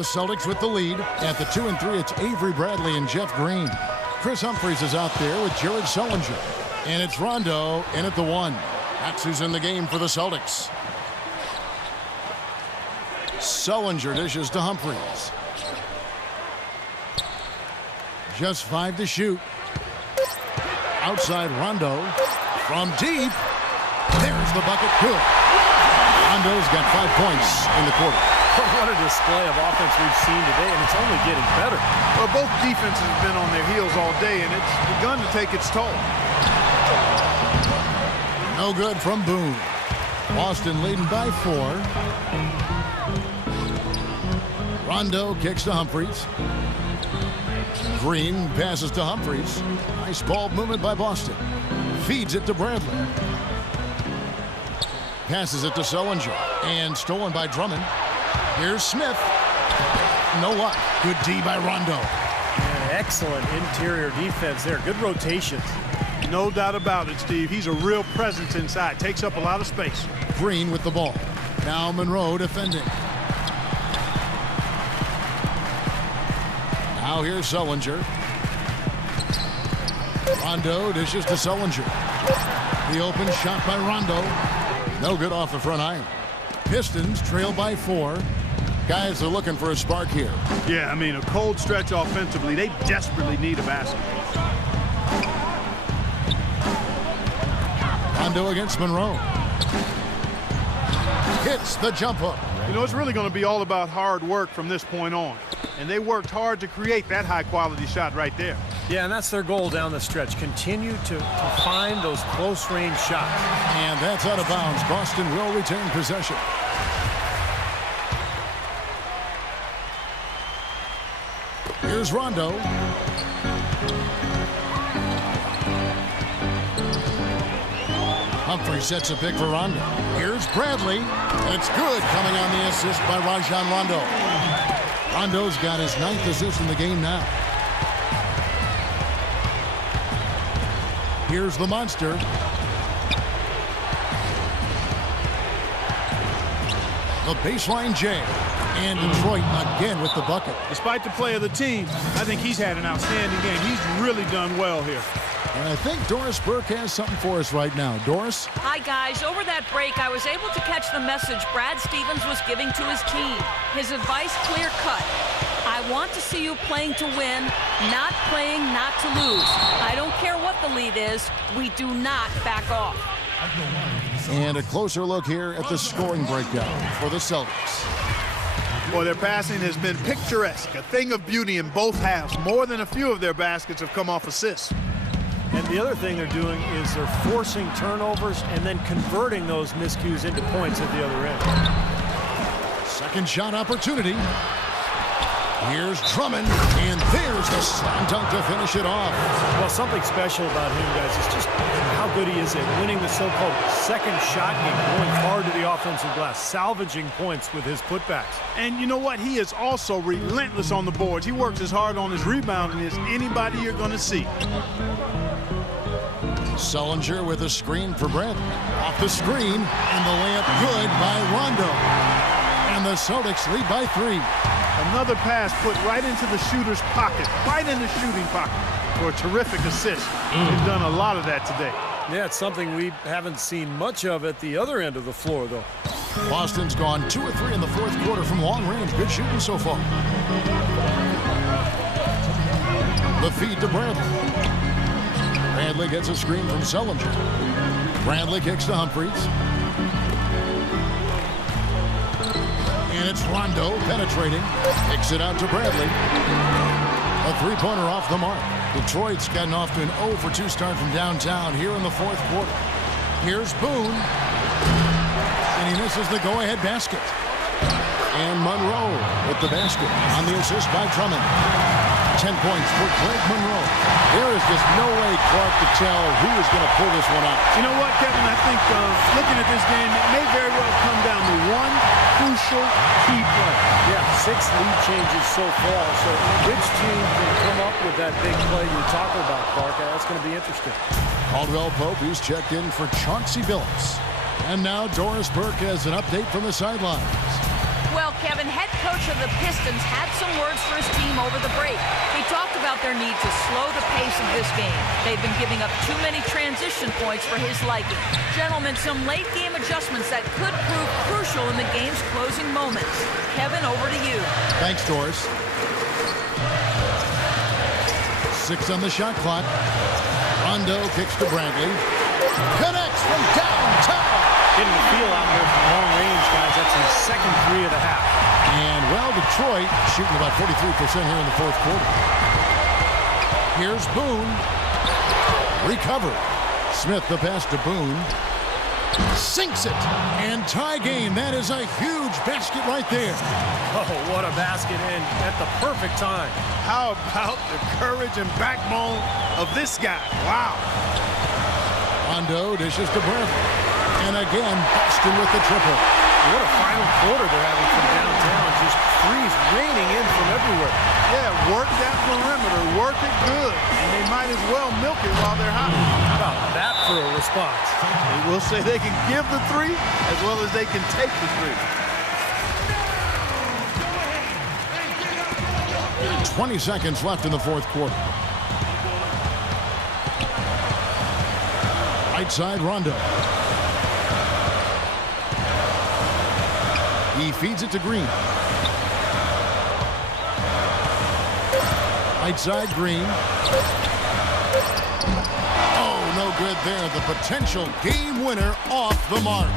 The Celtics with the lead. At the 2 and 3, it's Avery Bradley and Jeff Green. Chris Humphries is out there with Jared Sullinger. And it's Rondo in at the 1. That's who's in the game for the Celtics. Sullinger dishes to Humphries. Just 5 to shoot. Outside Rondo. From deep. There's the bucket. Good. Rondo's got 5 points in the quarter. What a display of offense we've seen today, and it's only getting better. Well, both defenses have been on their heels all day, and it's begun to take its toll. No good from Boone. Boston leading by 4. Rondo kicks to Humphries. Green passes to Humphries. Nice ball movement by Boston. Feeds it to Bradley. Passes it to Sullinger. And stolen by Drummond. Here's Smith. No luck. Good D by Rondo. Yeah, excellent interior defense there. Good rotations. No doubt about it, Steve. He's a real presence inside. Takes up a lot of space. Green with the ball. Now Monroe defending. Now here's Sullinger. Rondo dishes to Sullinger. The open shot by Rondo. No good off the front iron. Pistons trail by 4. Guys are looking for a spark here. Yeah, I mean, a cold stretch offensively. They desperately need a basket. Rondo against Monroe. Hits the jump hook. You know, it's really going to be all about hard work from this point on. And they worked hard to create that high-quality shot right there. Yeah, and that's their goal down the stretch. Continue to find those close-range shots. And that's out of bounds. Boston will retain possession. Here's Rondo. Humphrey sets a pick for Rondo. Here's Bradley. It's good, coming on the assist by Rajon Rondo. Rondo's got his 9th assist in the game now. Here's the monster. The baseline J. And Detroit again with the bucket. Despite the play of the team, I think he's had an outstanding game. He's really done well here. And I think Doris Burke has something for us right now. Doris? Hi, guys. Over that break, I was able to catch the message Brad Stevens was giving to his team. His advice clear-cut. I want to see you playing to win, not playing not to lose. I don't care what the lead is. We do not back off. And a closer look here at the scoring breakdown for the Celtics. Well, their passing has been picturesque, a thing of beauty in both halves. More than a few of their baskets have come off assists. And the other thing they're doing is they're forcing turnovers and then converting those miscues into points at the other end. Second shot opportunity. Here's Drummond, and there's the slam dunk to finish it off. Well, something special about him, guys, is just how good he is at winning the so-called second shot game, going hard to the offensive glass, salvaging points with his putbacks. And you know what? He is also relentless on the boards. He works as hard on his rebounding as anybody you're going to see. Sullinger with a screen for Bradley. Off the screen, and the layup good by Rondo. And the Celtics lead by 3. Another pass put right into the shooter's pocket, right in the shooting pocket for a terrific assist. He's done a lot of that today. Yeah, it's something we haven't seen much of at the other end of the floor, though. Boston's gone 2 or 3 in the fourth quarter from long range. Good shooting so far. The feed to Bradley. Bradley gets a screen from Sullinger. Bradley kicks to Humphries. And it's Rondo penetrating. Kicks it out to Bradley. A three-pointer off the mark. Detroit's gotten off to an 0 for 2 start from downtown here in the fourth quarter. Here's Boone. And he misses the go-ahead basket. And Monroe with the basket on the assist by Drummond. 10 points for Greg Monroe. There is just no way Clark could tell who is going to pull this one out. You know what, Kevin? I think looking at this game, it may very well come down to one crucial key play. Yeah, 6 lead changes so far. So which team can come up with that big play you're talking about, Clark? That's going to be interesting. Caldwell Pope, who's checked in for Chauncey Billups. And now Doris Burke has an update from the sidelines. Well, Kevin, head coach of the Pistons, had some words for his team over the break. He talked about their need to slow the pace of this game. They've been giving up too many transition points for his liking. Gentlemen, some late-game adjustments that could prove crucial in the game's closing moments. Kevin, over to you. Thanks, Doris. 6 on the shot clock. Rondo kicks to Bradley. Connects from downtown. Getting the feel out here from long range, guys. That's his second 3 of the half. And, well, Detroit shooting about 43% here in the fourth quarter. Here's Boone. Recovered. Smith the pass to Boone. Sinks it. And tie game. That is a huge basket right there. Oh, what a basket in at the perfect time. How about the courage and backbone of this guy? Wow. Rondo dishes to Bradley. And again, Boston with the triple. What a final quarter they're having from downtown. Just threes raining in from everywhere. Yeah, work that perimeter. Work it good. And they might as well milk it while they're hot. How about that for a response? They will say they can give the 3 as well as they can take the 3. 20 seconds left in the fourth quarter. Right side, Rondo. He feeds it to Green. Right side, Green. Oh, no good there. The potential game winner off the mark.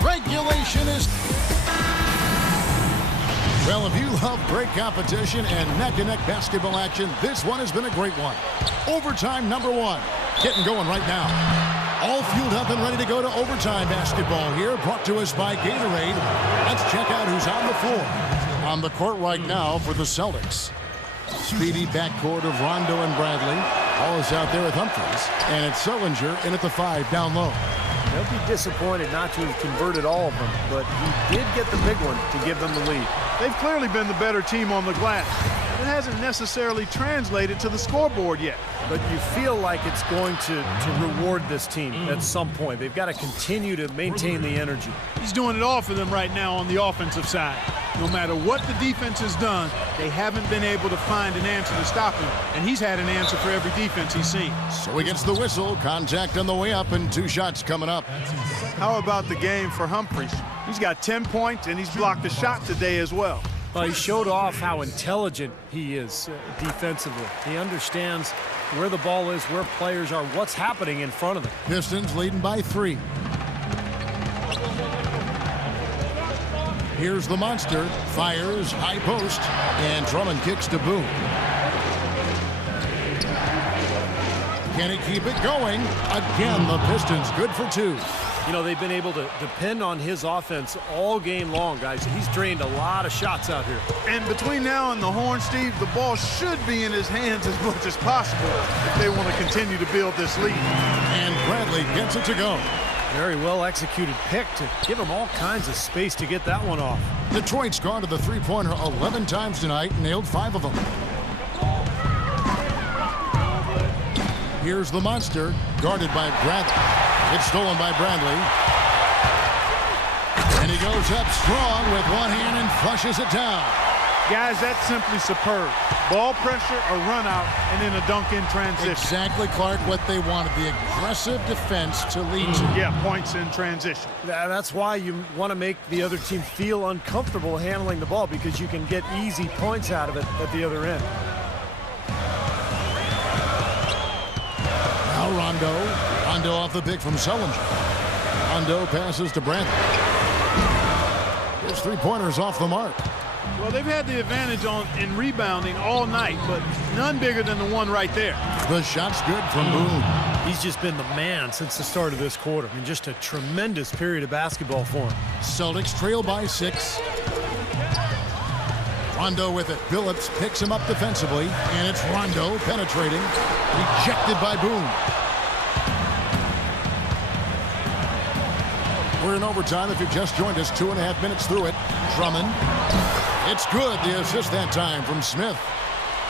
Regulation is... Well, if you love great competition and neck-and-neck basketball action, this one has been a great one. Overtime number 1. Getting going right now. All fueled up and ready to go to overtime basketball here, brought to us by Gatorade. Let's check out who's on the floor. On the court right now for the Celtics. Speedy backcourt of Rondo and Bradley. Hall is out there with Humphries. And it's Sullinger in at the 5 down low. They'll be disappointed not to have converted all of them, but he did get the big one to give them the lead. They've clearly been the better team on the glass. It hasn't necessarily translated to the scoreboard yet. But you feel like it's going to reward this team at some point. They've got to continue to maintain the energy. He's doing it all for them right now on the offensive side. No matter what the defense has done, they haven't been able to find an answer to stop him, and he's had an answer for every defense he's seen. So he gets the whistle, contact on the way up, and 2 shots coming up. How about the game for Humphries? He's got 10 points, and he's blocked a shot today as well. Well, he showed off how intelligent he is defensively. He understands where the ball is, where players are, what's happening in front of them. Pistons leading by 3. Here's the monster. Fires, high post, and Drummond kicks to Boone. Can he keep it going? Again, the Pistons good for 2. You know, they've been able to depend on his offense all game long, guys. He's drained a lot of shots out here. And between now and the horn, Steve, the ball should be in his hands as much as possible if they want to continue to build this lead. And Bradley gets it to go. Very well executed pick to give him all kinds of space to get that one off. Detroit's gone to the three-pointer 11 times tonight, nailed 5 of them. Here's the monster, guarded by Bradley. It's stolen by Bradley. And he goes up strong with one hand and flushes it down. Guys, that's simply superb. Ball pressure, a run out, and then a dunk in transition. Exactly, Clark, what they wanted, the aggressive defense to lead to. Yeah, points in transition. That's why you want to make the other team feel uncomfortable handling the ball, because you can get easy points out of it at the other end. Now Rondo off the pick from Sullinger. Rondo passes to Bradley. His 3-pointers off the mark. Well, they've had the advantage in rebounding all night, but none bigger than the one right there. The shot's good from Boone. He's just been the man since the start of this quarter. I mean, just a tremendous period of basketball for him. Celtics trail by 6. Rondo with it. Billups picks him up defensively, and it's Rondo penetrating. Rejected by Boone. We're in overtime. If you just joined us, 2.5 minutes through it. Drummond. It's good. The assist that time from Smith.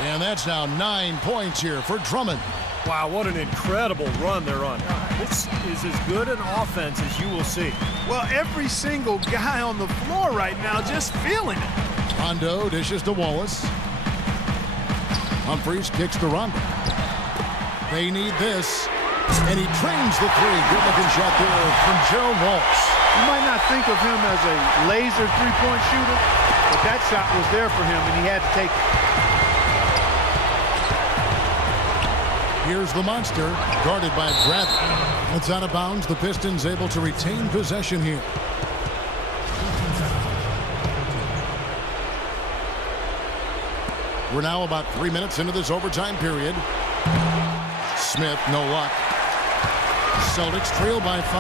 And that's now 9 points here for Drummond. Wow, what an incredible run they're on. This is as good an offense as you will see. Well, every single guy on the floor right now just feeling it. Rondo dishes to Wallace. Humphries kicks to Rondo. They need this. And he trains the three. Good-looking shot there from Gerald Wallace. You might not think of him as a laser three-point shooter, but that shot was there for him, and he had to take it. Here's the monster, guarded by Bradley. It's out of bounds. The Pistons able to retain possession here. We're now about 3 minutes into this overtime period. Smith, no luck. Celtics trail by 5.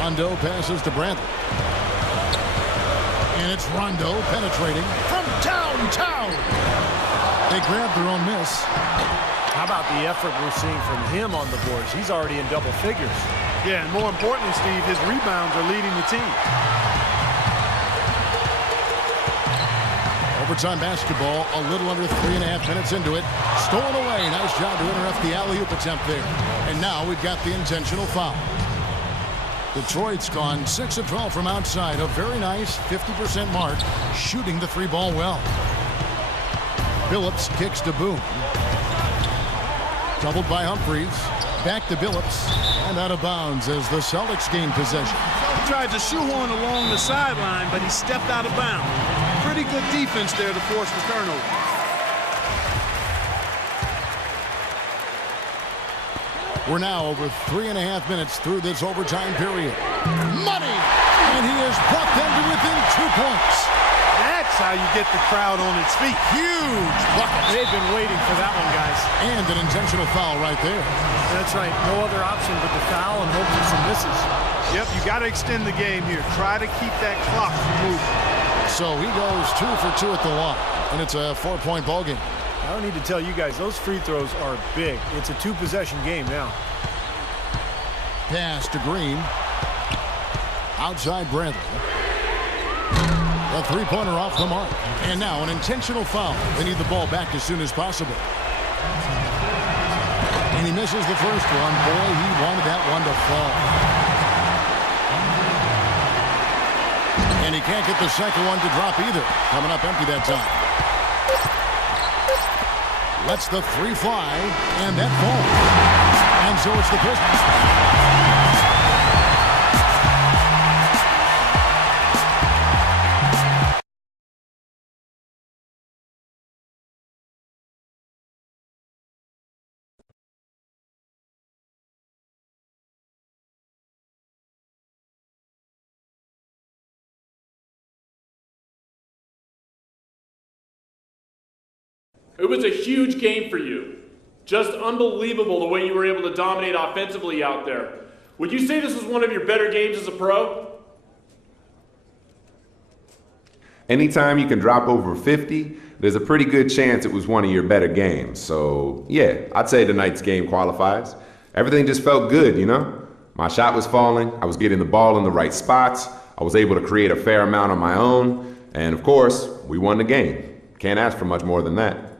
Rondo passes to Bradley. And it's Rondo penetrating from downtown. They grab their own miss. How about the effort we're seeing from him on the boards? He's already in double figures. Yeah, and more importantly, Steve, his rebounds are leading the team. Overtime basketball, a little under 3.5 minutes into it. Stolen away. Nice job to interrupt the alley-oop attempt there. And now we've got the intentional foul. Detroit's gone 6 of 12 from outside. A very nice 50% mark, shooting the three ball well. Billups kicks to Boone. Doubled by Humphries. Back to Billups. And out of bounds as the Celtics gain possession. He tried to shoehorn along the sideline, but he stepped out of bounds. Pretty good defense there to force the turnover. We're now over 3.5 minutes through this overtime period. Money! And he has brought them to within 2 points. That's how you get the crowd on its feet. Huge bucket. They've been waiting for that one, guys. And an intentional foul right there. That's right. No other option but to foul and hope for some misses. Yep, you got to extend the game here. Try to keep that clock from moving. So he goes 2 for 2 at the line. And it's a 4-point ball game. I don't need to tell you guys, those free throws are big. It's a 2-possession game now. Pass to Green. Outside Bradley. A three-pointer off the mark. And now an intentional foul. They need the ball back as soon as possible. And he misses the first one. Boy, he wanted that one to fall. And he can't get the second one to drop either. Coming up empty that time. Lets the three fly, and that falls. And so it's the Pistons. It was a huge game for you. Just unbelievable the way you were able to dominate offensively out there. Would you say this was one of your better games as a pro? Anytime you can drop over 50, there's a pretty good chance it was one of your better games. So, yeah, I'd say tonight's game qualifies. Everything just felt good, you know? My shot was falling, I was getting the ball in the right spots, I was able to create a fair amount on my own, and of course, we won the game. Can't ask for much more than that.